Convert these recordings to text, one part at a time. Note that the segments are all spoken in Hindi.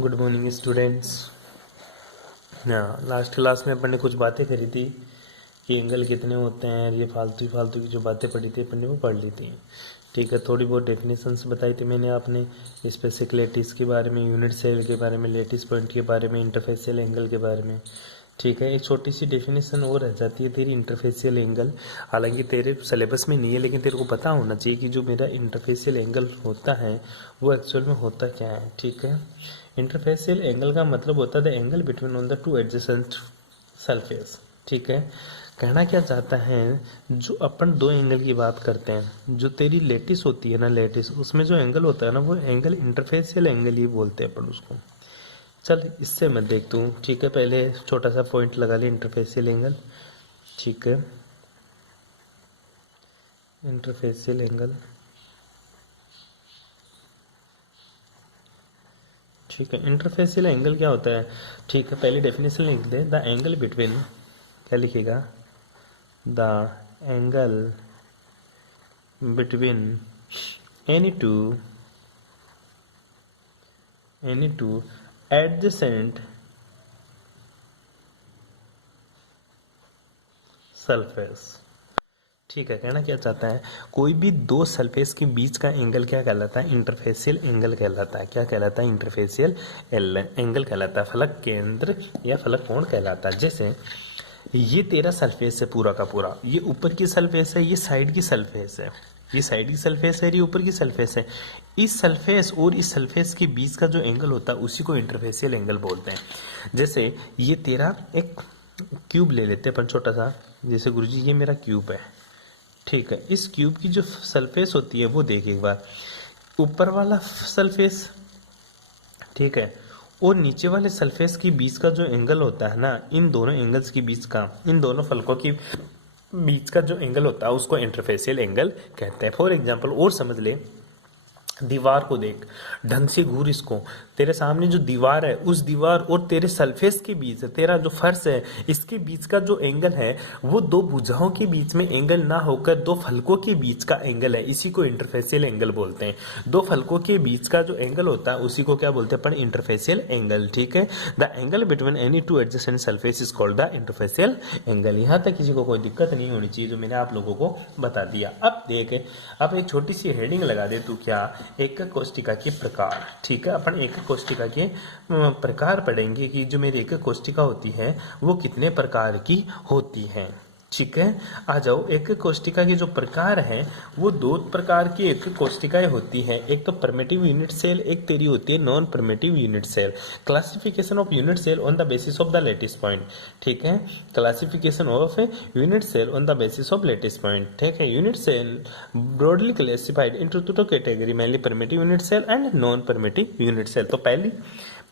Good morning students. Last class में अपन ने कुछ बातें करी थी कि एंगल कितने होते हैं, ये फालतू फालतू की जो बातें पढ़ी थी अपन ने वो पढ़ ली थी। ठीक है, थोड़ी बहुत डेफिनेशंस बताई थी मैंने आपने, स्पेसिफिक लेटिस के बारे में, यूनिट सेल के बारे में, लेटिस पॉइंट के बारे में, इंटरफेसियल एंगल के बारे में। ठीक है, एक छोटी सी डेफिनेशन और रह जाती है तेरी इंटरफेसियल एंगल। हालांकि तेरे सिलेबस में नहीं है, लेकिन तेरे को पता होना चाहिए कि जो मेरा इंटरफेसियल एंगल होता है वो एक्चुअल में होता क्या है। ठीक है, इंटरफेसियल एंगल का मतलब होता है the angle between on the two adjacent surface. ठीक है, कहना क्या चाहता है, जो अपन दो एंगल की बात करते हैं, जो तेरी लेटिस होती है ना, लेटिस उसमें जो एंगल होता है ना वो एंगल इंटरफेसियल एंगल ही बोलते हैं अपन उसको। चल इससे मत देख तू। ठीक है, पहले छोटा सा पॉइंट लगा ले इंटरफेसियल एंगल। ठीक है, इंटरफेसियल एंगल। ठीक है, इंटरफेसियल एंगल क्या होता है। ठीक है, पहले डेफिनेशन लिख दे, द एंगल बिटवीन, क्या लिखेगा, the angle between any two adjacent surface. ठीक है, कहना क्या चाहता है, कोई भी दो सरफेस के बीच का एंगल क्या कहलाता है, इंटरफेसियल एंगल कहलाता है। क्या कहलाता है, इंटरफेसियल एंगल कहलाता है, फलक केंद्र या फलक कोण कहलाता है। जैसे ये तेरा सरफेस है पूरा का पूरा, ये ऊपर की सरफेस है, ये साइड की सरफेस है, ये साइड की सरफेस है, ये ऊपर की सरफेस है। इस सरफेस और इस सरफेस के बीच का जो एंगल होता है उसी को इंटरफेसियल एंगल बोलते हैं। जैसे ये तेरा एक क्यूब ले लेते हैं अपन छोटा सा, जैसे गुरुजी ये मेरा क्यूब है। ठीक है, इस क्यूब की जो सरफेस होती है वो देख एक बार, ऊपर वाला सरफेस, ठीक है, और नीचे वाले सरफेस के बीच का जो एंगल होता है ना, इन दोनों एंगल्स के बीच का, इन दोनों फलकों के बीच का जो एंगल होता है उसको इंटरफेसियल एंगल कहते हैं। फॉर एग्जांपल और समझ ले, दीवार को देख, ढंग से घूर इसको, तेरे सामने जो दीवार है उस दीवार और तेरे सरफेस के बीच, तेरा जो फर्श है इसके बीच का जो एंगल है वो दो भुजाओं के बीच में एंगल ना होकर दो फलकों के बीच का एंगल है, इसी को इंटरफेसियल एंगल बोलते हैं। दो फलकों के बीच का जो एंगल होता है उसी को क्या बोलते हैं अपन, इंटरफेसियल एंगल। ठीक है, the angle between any two adjacent surface is called the interfacial angle. यहाँ तक किसी को कोई दिक्कत नहीं होनी चाहिए, जो मैंने आप लोगों को बता दिया। अब देख, अब एक छोटी सी हेडिंग लगा दे तू, क्या, एकक कोष्टिका के प्रकार। ठीक है, अपन एकक कोष्टिका के प्रकार पढ़ेंगे कि जो मेरी एकक कोष्टिका होती है वो कितने प्रकार की होती है। ठीक है, आ जाओ, एकक कोष्टिका के जो प्रकार है वो दो प्रकार की एकक कोष्टिकाएं होती हैं, एक तो परमिटिव यूनिट सेल, एक तेरी होती है non primitive unit cell. Classification of unit cell on the basis of the lattice point. ठीक है, classification of unit cell on the basis of lattice point. ठीक है, unit cell broadly classified into two category, mainly primitive unit cell and non primitive unit cell. तो पहली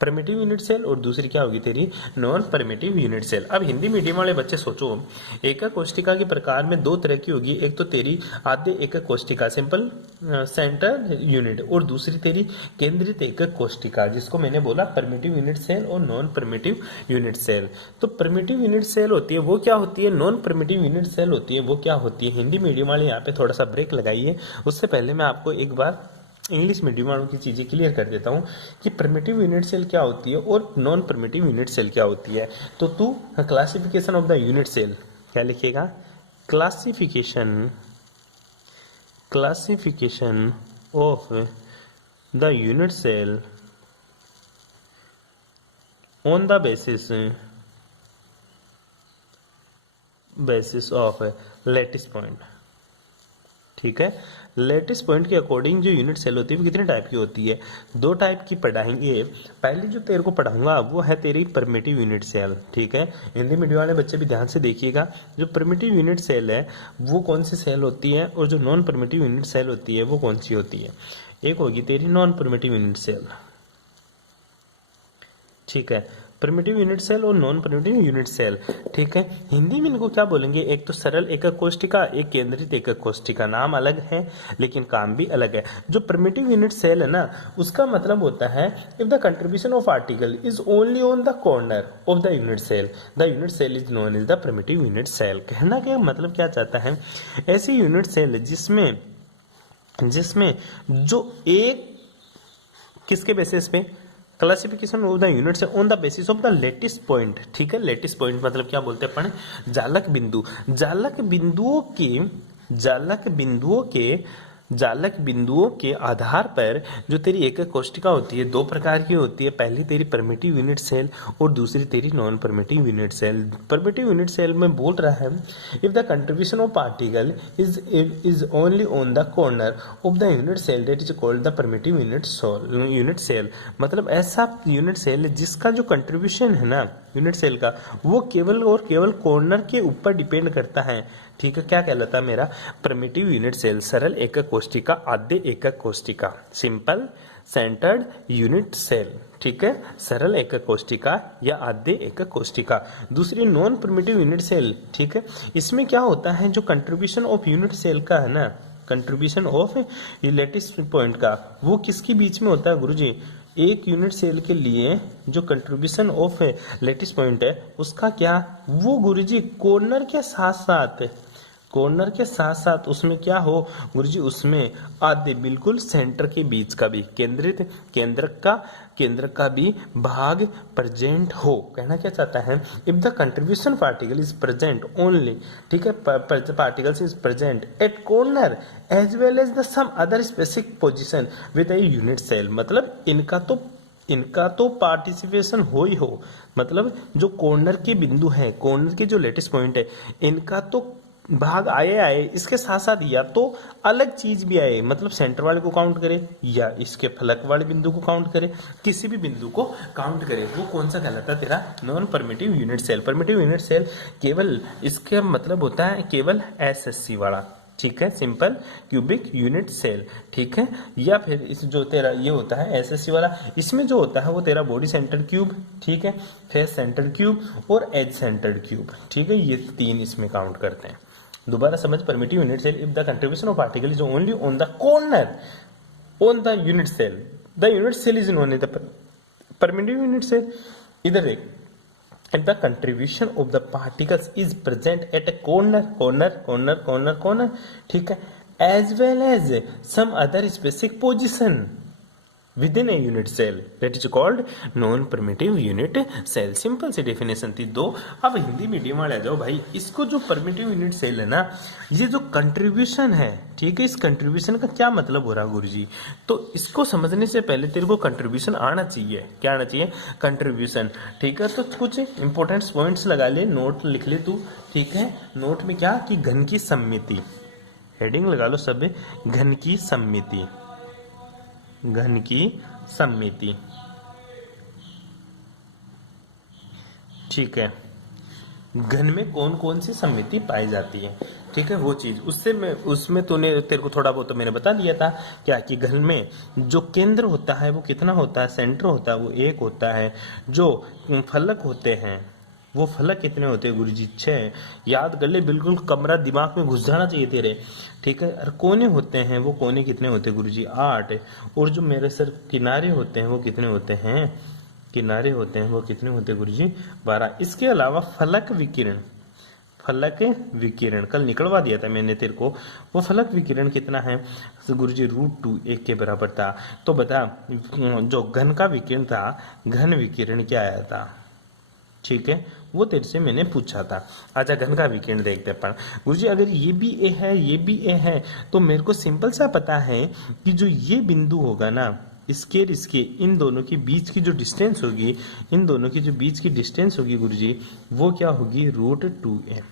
परमिटिव यूनिट सेल और दूसरी क्या होगी तेरी, नॉन परमिटिव यूनिट सेल। अब हिंदी मीडियम वाले बच्चे सोचो, एकक कोष्टिका के प्रकार में दो तरह की होगी, एक तो तेरी आद्य एकक कोष्टिका सिंपल सेंटर यूनिट, और दूसरी तेरी केंद्रित एकक कोष्टिका जिसको मैंने बोला परमिटिव यूनिट सेल और नॉन परमिटिव यूनिट सेल। तो परमिटिव यूनिट सेल होती है वो क्या होती है, नॉन परमिटिव यूनिट सेल होती है वो क्या होती है। हिंदी मीडियम वाले यहाँ पे थोड़ा सा ब्रेक लगाइए, उससे पहले मैं आपको एक बार इंग्लिश मीडियम वालों की चीज़ें क्लियर कर देता हूँ कि परमिटिव यूनिट सेल क्या होती है और नॉन परमिटिव यूनिट सेल क्या होती है। तो तू classification of the unit cell क्या लिखेगा, classification of the unit cell on the basis of lattice point. ठीक है, लेटिस पॉइंट के अकॉर्डिंग जो यूनिट सेल होती है वो कितने टाइप की होती है, दो टाइप की पढ़ाएंगे। पहली जो तेरे को पढ़ाऊंगा वो है तेरी परमिटिव यूनिट सेल। ठीक है, हिंदी मीडियम वाले बच्चे भी ध्यान से देखिएगा, जो परमिटिव यूनिट सेल है वो कौन सी सेल होती है और जो नॉन परमिटिव यूनिट सेल होती है वो कौन सी होती है। एक होगी तेरी नॉन परमिटिव यूनिट सेल। ठीक है, परमिटिव यूनिट सेल और नॉन परमिटिव यूनिट सेल। ठीक है, हिंदी में इनको क्या बोलेंगे, एक तो सरल एकक कोष्टिका, एक केंद्रित एकक कोष्टिका। नाम अलग है लेकिन काम भी अलग है। जो परमिटिव यूनिट सेल है ना, उसका मतलब होता है if the contribution of particle is only on the corner of the unit cell, the unit cell is known as the primitive unit cell. कहना क्या मतलब क्या चाहता है, ऐसी यूनिट सेल जिसमें जो एक किसके बेसिस पे, classification of the units on the basis of the lattice point. ठीक है, लेटिस पॉइंट मतलब क्या बोलते हैं अपन, जालक बिंदु। जालक बिंदुओं के आधार पर जो तेरी एकक कोष्टिका होती है दो प्रकार की होती है। पहली तेरी परमिटिव यूनिट सेल और दूसरी तेरी non primitive unit cell. Primitive unit cell में बोल रहा है if the contribution of particle is only on the corner of the unit cell that is called the primitive unit cell. मतलब ऐसा यूनिट सेल जिसका जो कंट्रीब्यूशन है ना यूनिट सेल का वो केवल और केवल कॉर्नर के ऊपर डिपेंड करता है। ठीक है, क्या कहलाता है मेरा परमिटिव यूनिट सेल। सरल एकक कोष्टिका, आद्य एकक कोष्टिका, सिंपल सेंटर्ड यूनिट सेल। ठीक है, सरल एकक कोष्टिका या आद्य एकक कोष्टिका। दूसरी नॉन परमिटिव यूनिट सेल। ठीक है, इसमें क्या होता है जो कंट्रीब्यूशन ऑफ यूनिट सेल का है ना, कंट्रीब्यूशन ऑफ लेटिस पॉइंट का वो किसके बीच में होता है गुरुजी, एक यूनिट सेल के लिए जो कंट्रीब्यूशन ऑफ लेटिस पॉइंट है उसका क्या, वो गुरुजी कॉर्नर के साथ साथ उसमें क्या हो गुरुजी, उसमें आधे बिल्कुल सेंटर के बीच का भी केंद्र का भी भाग प्रेजेंट हो। कहना क्या चाहता है, if the contribution particle is present only, ठीक है, particles is present at corner as well as the some other specific position with a unit cell. मतलब इनका तो पार्टिसिपेशन हो ही हो, मतलब जो कॉर्नर के बिंदु हैं, कॉर्नर के जो लेटेस्ट पॉइंट है, इनका तो भाग आए इसके साथ साथ या तो अलग चीज भी आए, मतलब सेंटर वाले को काउंट करे या इसके फलक वाले बिंदु को काउंट करे, किसी भी बिंदु को काउंट करे, वो कौन सा कहलाता है तेरा non primitive unit cell. Primitive unit cell केवल इसके मतलब होता है केवल एसएससी वाला। ठीक है, सिंपल क्यूबिक यूनिट सेल। ठीक है, या फिर इस जो तेरा ये होता है एसएससी वाला, इसमें जो होता है वो तेरा बॉडी सेंटर क्यूब, ठीक है, फेस सेंटर क्यूब और एज सेंटर क्यूब। ठीक है, ये तीन इसमें काउंट करते हैं। दोबारा समझ, primitive unit cell if the contribution of particle is only on the corner on the unit cell is known as the primitive unit cell. इधर देख, if the contribution of the particles is present at a corner, ठीक है, as well as some other specific position within a unit cell that is called non permittive unit cell। Simple सी डेफिनेशन थी दो। अब हिंदी मीडियम वाले आ जाओ भाई, इसको जो परमिटिव यूनिट सेल है ना, ये जो कंट्रीब्यूशन है, ठीक है, इस कंट्रीब्यूशन का क्या मतलब हो रहा है गुरुजी, तो इसको समझने से पहले तेरे को कंट्रीब्यूशन आना चाहिए। क्या आना चाहिए, कंट्रीब्यूशन। ठीक है, तो कुछ इंपॉर्टेंट पॉइंट्स लगा ले, नोट लिख ले तू। ठीक है, नोट में क्या कि घन की सममिति, हेडिंग लगा लो सब, घन की सममिति, घन की सममिति। ठीक है, घन में कौन कौन सी सममिति पाई जाती है, ठीक है, वो चीज उसमें तेरे को थोड़ा बहुत तो मैंने बता दिया था क्या कि घन में जो केंद्र होता है वो कितना होता है, सेंटर होता है वो एक होता है, जो फलक होते हैं वो फलक कितने होते हैं गुरुजी, 6। याद कर ले, बिल्कुल कमरा दिमाग में घुस जाना चाहिए तेरे। ठीक है, और कोने होते हैं वो कोने कितने होते हैं गुरुजी, 8। और जो मेरे सर किनारे होते हैं वो कितने होते हैं, किनारे होते हैं वो कितने होते हैं गुरुजी, 12। इसके अलावा फलक विकिरण कल निकलवा दिया था मैंने तेरे को, वो फलक विकिरण कितना है गुरुजी, √2 1 के बराबर था। तो बता, जो घन का विकिरण था, घन विकिरण क्या आया था, ठीक है, वो तेरे से मैंने पूछा था। अच्छा, घन का विकिरण देखते हैं गुरुजी, अगर ये भी ए है ये भी ए है, तो मेरे को सिंपल सा पता है कि जो ये बिंदु होगा ना, इसके इन दोनों के बीच की जो डिस्टेंस होगी, इन दोनों की जो बीच की डिस्टेंस होगी गुरुजी, वो क्या होगी, √2a।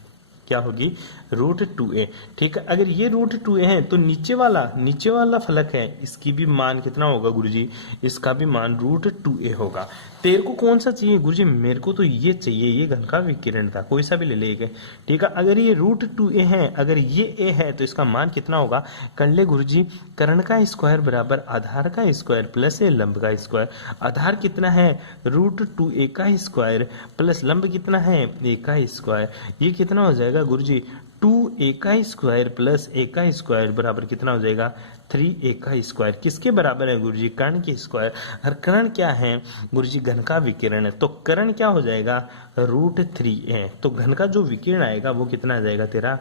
क्या होगी, √2a। ठीक है, अगर ये √2a है तो नीचे वाला फलक है, इसकी भी मान कितना होगा गुरुजी, इसका भी मान √2a होगा। तेरे को कौन सा चाहिए गुरुजी, मेरे को तो ये चाहिए, ये घन का विकिरण था, कोई सा भी ले लेगा। ठीक है, अगर ये √2a है, अगर ये a है, तो इसका मान कितना होगा, कर ले गुरुजी, कर्ण का स्क्वायर बराबर आधार का स्क्वायर प्लस ए लंब का स्क्वायर। आधार कितना है, √2a का स्क्वायर प्लस लंब कितना है, a का स्क्वायर। ये कितना हो जाएगा गुरुजी, 2 2a का स्क्वायर प्लस a का स्क्वायर बराबर कितना हो जाएगा 3a का स्क्वायर। किसके बराबर है गुरुजी? कर्ण के स्क्वायर। और कर्ण क्या है गुरुजी? घन का विकिरण है, तो कर्ण क्या हो जाएगा? √3a। तो घन का जो विकिरण आएगा वो कितना आ जाएगा तेरा?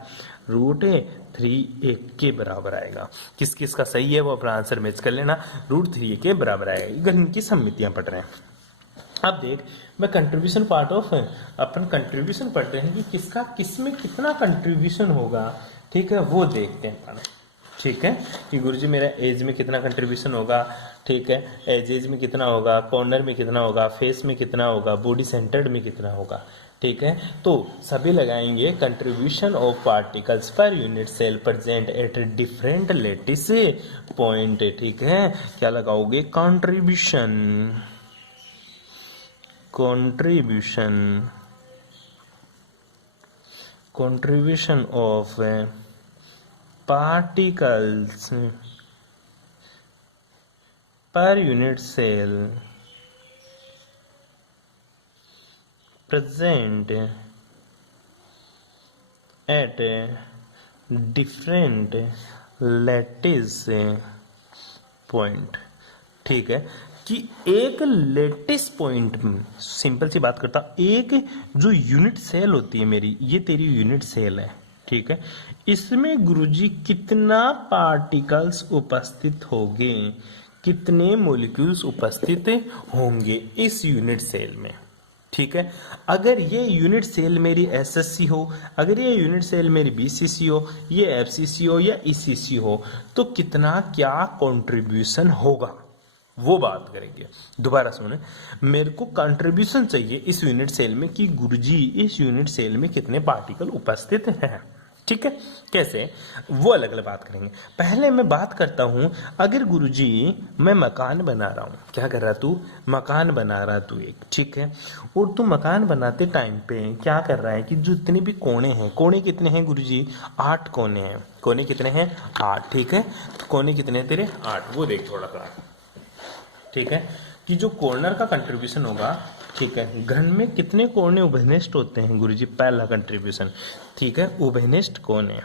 √3a के बराबर आएगा। किस किस का सही है वो अपना आंसर मैच कर लेना। √3a के बराबर आएगा। घन की सममितियां पढ़ रहे हैं। अब देख, मैं contribution part of upon contribution पढ़ते हैं कि किसका किसमें कितना कंट्रीब्यूशन होगा, ठीक है, वो देखते हैं अपन। ठीक है कि गुरुजी मेरा एज में कितना कंट्रीब्यूशन होगा, ठीक है, एज में कितना होगा, कॉर्नर में कितना होगा, फेस में कितना होगा, बॉडी सेंटर्ड में कितना होगा। ठीक है, तो सभी लगाएंगे contribution of particles per unit cell present at different lattice point. ठीक है, क्या लगाओगे? Contribution of particles per unit cell present at different lattice point। ठीक है कि एक लेटिस पॉइंट में, सिंपल सी बात करता, एक जो यूनिट सेल होती है मेरी, ये तेरी यूनिट सेल है, ठीक है, इसमें गुरुजी कितना पार्टिकल्स उपस्थित होंगे, कितने मॉलिक्यूल्स उपस्थित होंगे इस यूनिट सेल में। ठीक है, अगर ये यूनिट सेल मेरी एसएससी हो, अगर ये यूनिट सेल मेरी बीसीसी हो, ये एफसीसी हो या ईसीसी हो, तो कितना क्या कंट्रीब्यूशन होगा वो बात करेंगे। दोबारा सुने, मेरे को कंट्रीब्यूशन चाहिए इस यूनिट सेल में कि गुरुजी इस यूनिट सेल में कितने पार्टिकल उपस्थित हैं। ठीक है, कैसे, वो अलग अलग बात करेंगे। पहले मैं बात करता हूं, अगर गुरुजी मैं मकान बना रहा हूं, क्या कर रहा तू? मकान बना रहा तू एक, ठीक है, और तू मकान बनाते टाइम पे क्या कर रहा है कि जितने भी कोने हैं, कोने कितने हैं गुरुजी? 8 कोने हैं। कोने कितने हैं? 8। ठीक है, तो कोने कितने हैं तेरे? 8। वो देख थोड़ा सा, ठीक है, कि जो कॉर्नर का कंट्रीब्यूशन होगा, ठीक है, घन में कितने कोने उभयनिष्ठ होते हैं गुरुजी? पहला कंट्रीब्यूशन, ठीक है, उभयनिष्ठ कोने,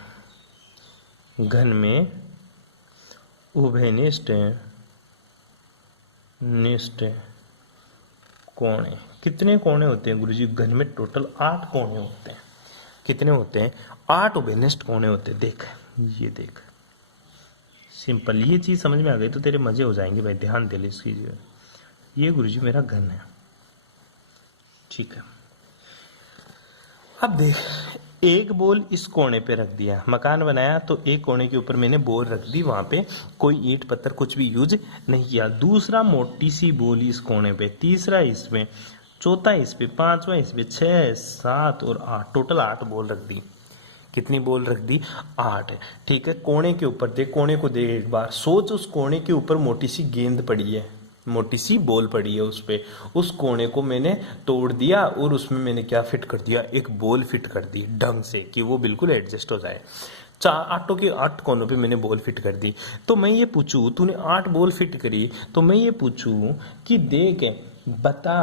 घन में उभयनिष्ठ निष्ठ कोने, कितने कोने होते हैं गुरुजी? घन में टोटल 8 कोने होते हैं। कितने होते हैं? 8 उभयनिष्ठ कोने होते हैं। देख, ये देख, सिंपल, ये चीज समझ में आ गई तो तेरे मजे हो जाएंगे भाई, ध्यान दे ले इस चीज। ये गुरुजी मेरा घन है, ठीक है। अब देख, एक बॉल इस कोने पे रख दिया, मकान बनाया तो एक कोने के ऊपर मैंने बॉल रख दी, वहां पे कोई ईंट पत्थर कुछ भी यूज नहीं किया। दूसरा मोटी सी बॉल इस कोने पे, तीसरा इसमें, चौथा इस पे, पांचवा इस पे, 6, 7 और 8, टोटल 8 बॉल रख दी। कितनी बॉल रख दी? 8। ठीक है, कोने के ऊपर देख, कोने को देख एक बार, सोच उस कोने के ऊपर मोटी सी गेंद पड़ी है, मोटी सी बॉल पड़ी है उस पे, उस कोने को मैंने तोड़ दिया और उसमें मैंने क्या फिट कर दिया? एक बॉल फिट कर दी ढंग से कि वो बिल्कुल एडजस्ट हो जाए। 8 कोनों पे मैंने बॉल फिट कर दी। तो मैं ये पूछूं, तूने 8 बॉल फिट करी, तो मैं ये पूछूं कि देख, बता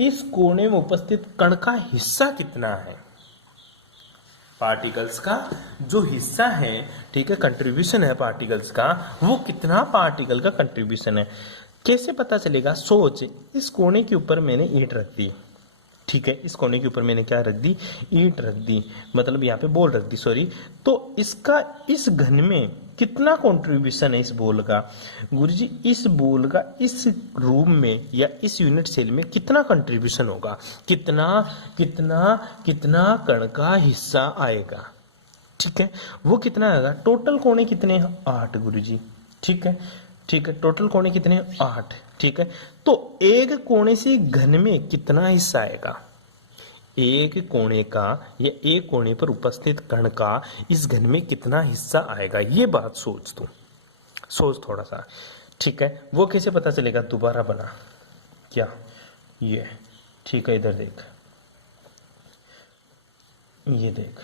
इस कोने में उपस्थित कण का हिस्सा कितना है? पार्टिकल्स का जो हिस्सा है, ठीक है, कंट्रीब्यूशन है पार्टिकल्स का, वो कितना पार्टिकल का कंट्रीब्यूशन है, कैसे पता चलेगा? सोच, इस कोने के ऊपर मैंने ईंट रख दी, ठीक है, इस कोने के ऊपर मैंने क्या रख दी? ईंट रख दी, मतलब यहाँ पे बॉल रख दी, सॉरी। तो इसका इस घन में कितना कंट्रीब्यूशन है इस बॉल का? गुरुजी इस बॉल का इस रूम में या इस यूनिट सेल में कितना कंट्रीब्यूशन होगा? कितना कितना कितना कण का हिस्सा आएगा? ठीक है, वो कितना आएगा? टोटल कोने कितने हैं? 8 गुरुजी, ठीक है, ठीक है, टोटल कोने कितने हैं? 8। ठीक है, तो एक कोने से घन में कितना हिस्सा आएगा? एक कोने का या एक कोने पर उपस्थित कण का इस घन में कितना हिस्सा आएगा? ये बात सोच तू, सोच थोड़ा सा, ठीक है। वो कैसे पता चलेगा? दोबारा बना, क्या ये, ठीक है, इधर देख, ये देख,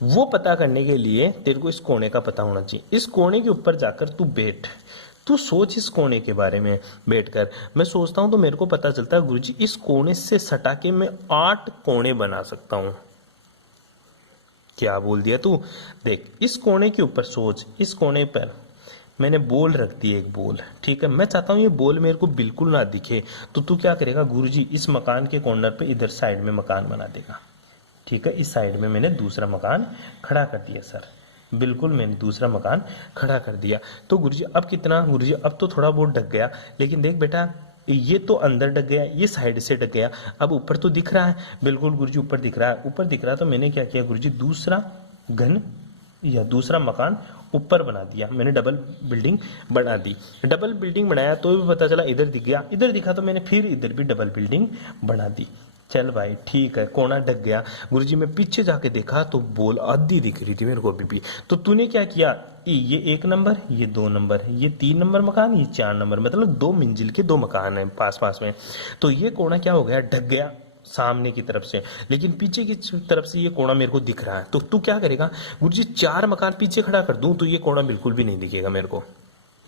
वो पता करने के लिए तेरे को इस कोने का पता होना चाहिए। इस कोने के ऊपर जाकर तू बैठ, तू सोच इस कोने के बारे में बैठकर। मैं सोचता हूं तो मेरे को पता चलता है गुरुजी इस कोने से सटा के मैं 8 कोने बना सकता हूं। क्या बोल दिया तू? देख इस कोने के ऊपर सोच, इस कोने पर मैंने बॉल रख दी, एक बॉल, ठीक है। मैं चाहता हूँ ये बॉल मेरे को बिल्कुल ना दिखे, तो तू क्या करेगा गुरुजी, इस मकान के कॉर्नर पे इधर साइड में मकान बना देगा, ठीक है। इस साइड में मैंने दूसरा मकान खड़ा कर दिया सर, बिल्कुल मैंने दूसरा मकान खड़ा कर दिया। तो गुरुजी अब कितना, गुरुजी अब तो थोड़ा बहुत ढक गया, लेकिन देख बेटा ये तो अंदर ढक गया, ये साइड से ढक गया, अब ऊपर तो दिख रहा है, बिल्कुल गुरुजी ऊपर दिख रहा है, ऊपर दिख रहा है। तो मैंने क्या किया गुरुजी, दूसरा घन या दूसरा मकान ऊपर बना दिया मैंने, डबल बिल्डिंग बना दी। डबल बिल्डिंग बनाया तो भी पता चला इधर दिख गया, इधर दिखा तो मैंने फिर इधर भी डबल बिल्डिंग बना दी। चल भाई ठीक है, कोना ढक गया। गुरुजी मैं पीछे जाके देखा तो बॉल आधी दिख रही थी मेरे को अभी भी। तो तूने क्या किया, ये 1 नंबर, ये 2 नंबर, ये 3 नंबर मकान, ये 4 नंबर, मतलब 2 मंजिल के 2 मकान है पास पास में। तो ये कोना क्या हो गया, ढक गया सामने की तरफ से, लेकिन पीछे की तरफ से ये कोना मेरे को दिख रहा है। तो तू क्या करेगा गुरुजी, 4 मकान पीछे खड़ा कर दूं तो ये कोना बिल्कुल भी नहीं दिखेगा मेरे को,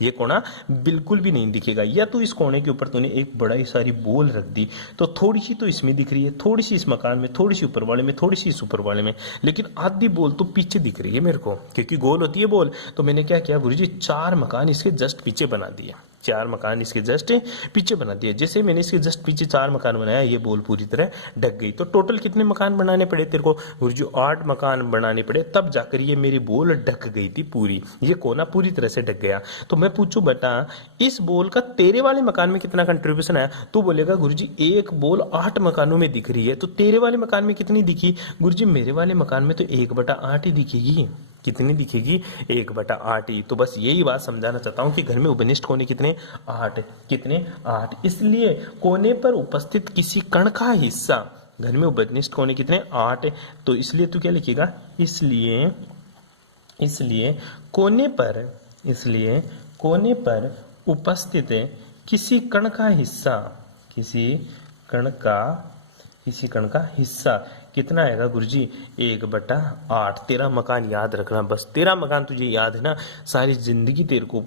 ये कोना बिल्कुल भी नहीं दिखेगा। या तो इस कोने के ऊपर तूने एक बड़ा ही सारी बॉल रख दी, तो थोड़ी सी तो इसमें दिख रही है, थोड़ी सी इस मकान में, थोड़ी सी ऊपर वाले में, थोड़ी सी इस ऊपर वाले में, लेकिन आधी बॉल तो पीछे दिख रही है मेरे को, क्योंकि गोल होती है बॉल। तो मैंने क्या किया गुरुजी, 4 मकान इसके जस्ट पीछे बना दिए, 4 मकान इसके जस्ट पीछे बना दिए। जैसे मैंने इसके जस्ट पीछे 4 मकान बनाया, ये बॉल पूरी तरह ढक गई। तो टोटल कितने मकान बनाने पड़े तेरे को गुरुजी, 8 मकान बनाने पड़े, तब जाकर ये मेरी बॉल ढक गई थी पूरी, ये कोना पूरी तरह से ढक गया। तो मैं पूछूं बेटा, इस बॉल का तेरे वाले मकान में कितना कंट्रीब्यूशन है? तू बोलेगा गुरुजी एक बॉल 8 मकानों में दिख रही है, तो तेरे वाले मकान में कितनी दिखी? गुरुजी मेरे वाले मकान में तो 1/8 ही दिखेगी। कितनी दिखेगी? 1/8 ही। तो बस यही बात समझाना चाहता हूं कि घर में उपनिष्ठ कोने कितने? 8। कितने? 8। इसलिए कोने पर उपस्थित किसी कण का हिस्सा, घर में उपनिष्ठ कोने कितने? 8। तो इसलिए तू क्या लिखेगा, इसलिए कोने पर उपस्थित किसी कण का हिस्सा, किसी कण का हिस्सा कितना आएगा गुरुजी? 1/8। तेरा मकान याद रखना, बस तेरा मकान तुझे याद है ना, सारी जिंदगी तेरे को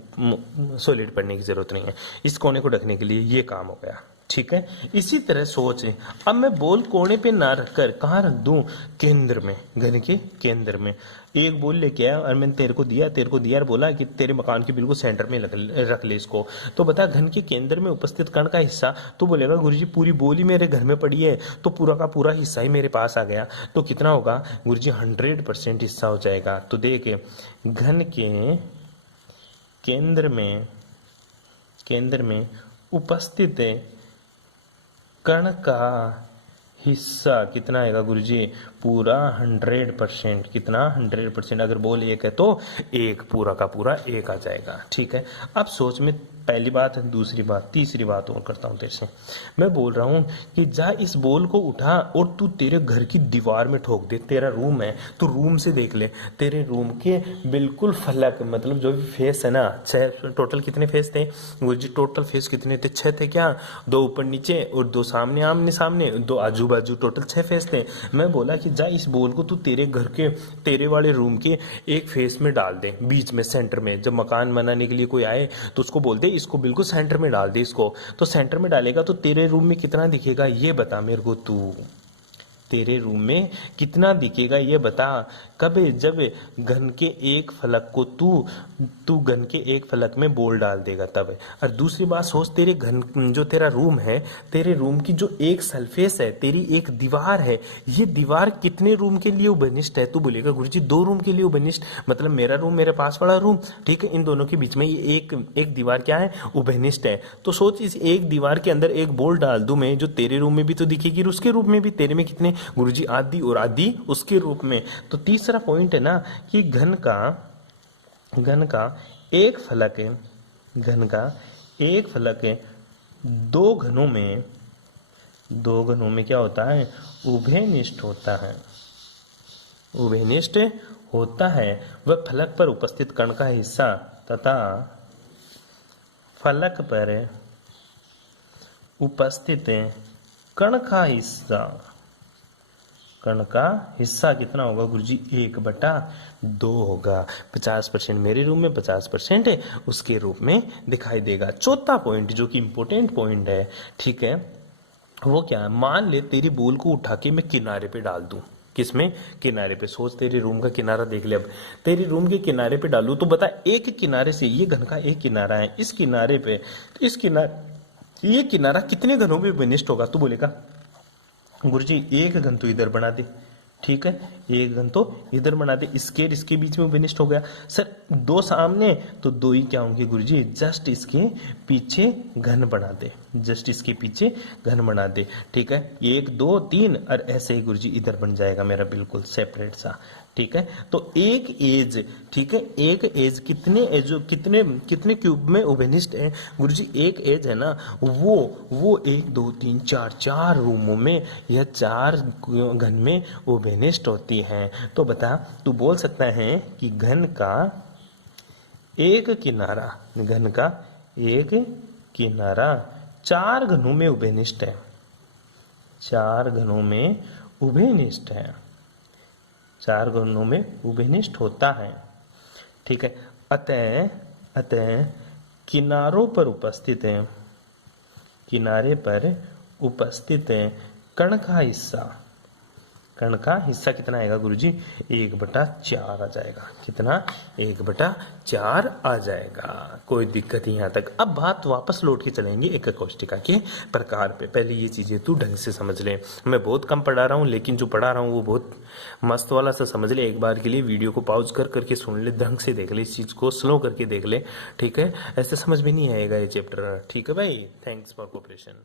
सॉलिड पढ़ने की जरूरत नहीं है। इस कोने को ढकने के लिए ये काम हो गया, ठीक है। इसी तरह सोच, अब मैं बॉल कोने पे ना रखकर कहाँ रख दूं? केंद्र में, घर के केंद्र में। एक बॉल लेके आया और मैंने तेरे को दिया और बोला कि तेरे मकान के बिल्कुल सेंटर में रख ले इसको। तो बता, घन के केंद्र में उपस्थित कण का हिस्सा, तो बोलेगा गुरुजी पूरी बॉल ही मेरे घर में पड़ी है, तो पूरा का पूरा हिस्सा ही मेरे पास आ गया। तो कितना होगा गुरुजी? 100% हिस्सा हो जाएगा। तो देख, घन के केंद्र में उपस्थित कण का हिस्सा कितना आएगा गुरुजी? पूरा 100%। कितना? 100%। अगर बॉल 1 है तो 1 पूरा का पूरा 1 आ जाएगा, ठीक है। अब सोच, में पहली बात, दूसरी बात, तीसरी बात और करता हूं तेरे से। मैं बोल रहा हूं कि जा इस बॉल को उठा और तू तेरे घर की दीवार में ठोक दे। तेरा रूम है, तू रूम से देख ले, तेरे रूम के बिल्कुल फलक, मतलब जो भी फेस है ना, 6 टोटल कितने फेस थे गुरुजी? टोटल फेस कितने थे? 6 थे क्या? 2 ऊपर नीचे और 2 सामने आमने सामने, 2 आजू बाजू, टोटल 6 फेस थे। मैं बोला कि जा इस बॉल को तू तेरे घर के, तेरे वाले रूम के एक फेस में डाल दे, बीच में सेंटर में। जब मकान बनाने के लिए कोई आए तो उसको बोल दे इसको बिल्कुल सेंटर में डाल दे इसको। तो सेंटर में डालेगा तो तेरे रूम में कितना दिखेगा ये बता मेरे को तू। तेरे रूम में कितना दिखेगा ये बता। कब? जब घन के एक फलक को तू घन के एक फलक में बॉल डाल देगा तब। और दूसरी बात सोच, तेरे घन, जो तेरा रूम है, तेरे रूम की जो एक सरफेस है, तेरी एक दीवार है, ये दीवार कितने रूम के लिए उपनिष्ठ है? तू बोलेगा गुरुजी 2 रूम के लिए उपनिष्ठ, मतलब मेरा रूम, मेरे पास वाला रूम, ठीक है, इन दोनों के बीच में ये एक दीवार क्या है? उपनिष्ठ है। तो सोच, इस एक दीवार के अंदर एक बॉल डाल दूं मैं, जो तेरे रूम में भी तो दिखेगी और उसके रूम में भी। तेरे में कितने गुरुजी? आधी, और आधी उसके रूप में। तो तीसरा पॉइंट है ना कि घन का एक फलक है, घन का एक फलक है, 2 घनों में क्या होता है? उभयनिष्ठ होता है, उभयनिष्ठ होता है। वह फलक पर उपस्थित कण का हिस्सा तथा फलक पर उपस्थित कण का हिस्सा कितना होगा गुरुजी? 1/2 होगा। 50% मेरे रूम में, 50% उसके रूप में दिखाई देगा। चौथा पॉइंट जो कि इंपॉर्टेंट पॉइंट है, ठीक है, वो क्या है? मान ले तेरी बॉल को उठा के मैं किनारे पे डाल दूं, किसमें? किनारे पे। सोच, तेरे रूम का किनारा देख ले। अब तेरे रूम के किनारे पे डालू तो बता, एक किनारे से, ये घन का एक किनारा है, इस किनारे पे, इस किनारे, ये किनारा कितने घनों में विनिष्ट होगा? तू बोलेगा गुरुजी एक घन तो इधर बना दे, ठीक है, एक घन तो इधर बना दे, इसके और इसके बीच में विनिष्ट हो गया। सर दो सामने तो दो ही क्या होंगे गुरुजी? जस्ट इसके पीछे घन बना दे, जस्ट इसके पीछे घन बना दे, ठीक है। एक दो तीन और ऐसे ही गुरुजी इधर बन जाएगा मेरा बिल्कुल सेपरेट सा, ठीक है। तो एक एज, ठीक है, एक एज कितने एज, कितने कितने क्यूब में उभयनिष्ठ है गुरुजी? एक एज है ना, वो एक दो तीन चार, चार रूमों में यह चार घन में उभयनिष्ठ होती हैं। तो बता, तू बोल सकता है कि घन का एक किनारा, घन का एक किनारा चार घनों में उभयनिष्ठ है, चार घनों में उभयनिष्ठ है, चार घनों में उभयनिष्ठ होता है, ठीक है। अतः किनारों पर उपस्थित है, किनारे पर उपस्थित है कण का हिस्सा, कण का हिस्सा कितना आएगा गुरुजी? 1/4 आ जाएगा। कितना? 1/4 आ जाएगा। कोई दिक्कत ही यहाँ तक। अब बात वापस लौट के चलेंगे एक कोष्टिका के प्रकार पे। पहले ये चीजें तू ढंग से समझ ले। मैं बहुत कम पढ़ा रहा हूँ, लेकिन जो पढ़ा रहा हूँ वो बहुत मस्त वाला सा समझ ले। एक बार के लिए वीडियो को पॉज कर करके सुन ले, ढंग से देख ले, इस चीज को स्लो करके देख ले, ठीक है। ऐसे समझ में नहीं आएगा ये चैप्टर, ठीक है भाई। Thanks for cooperation.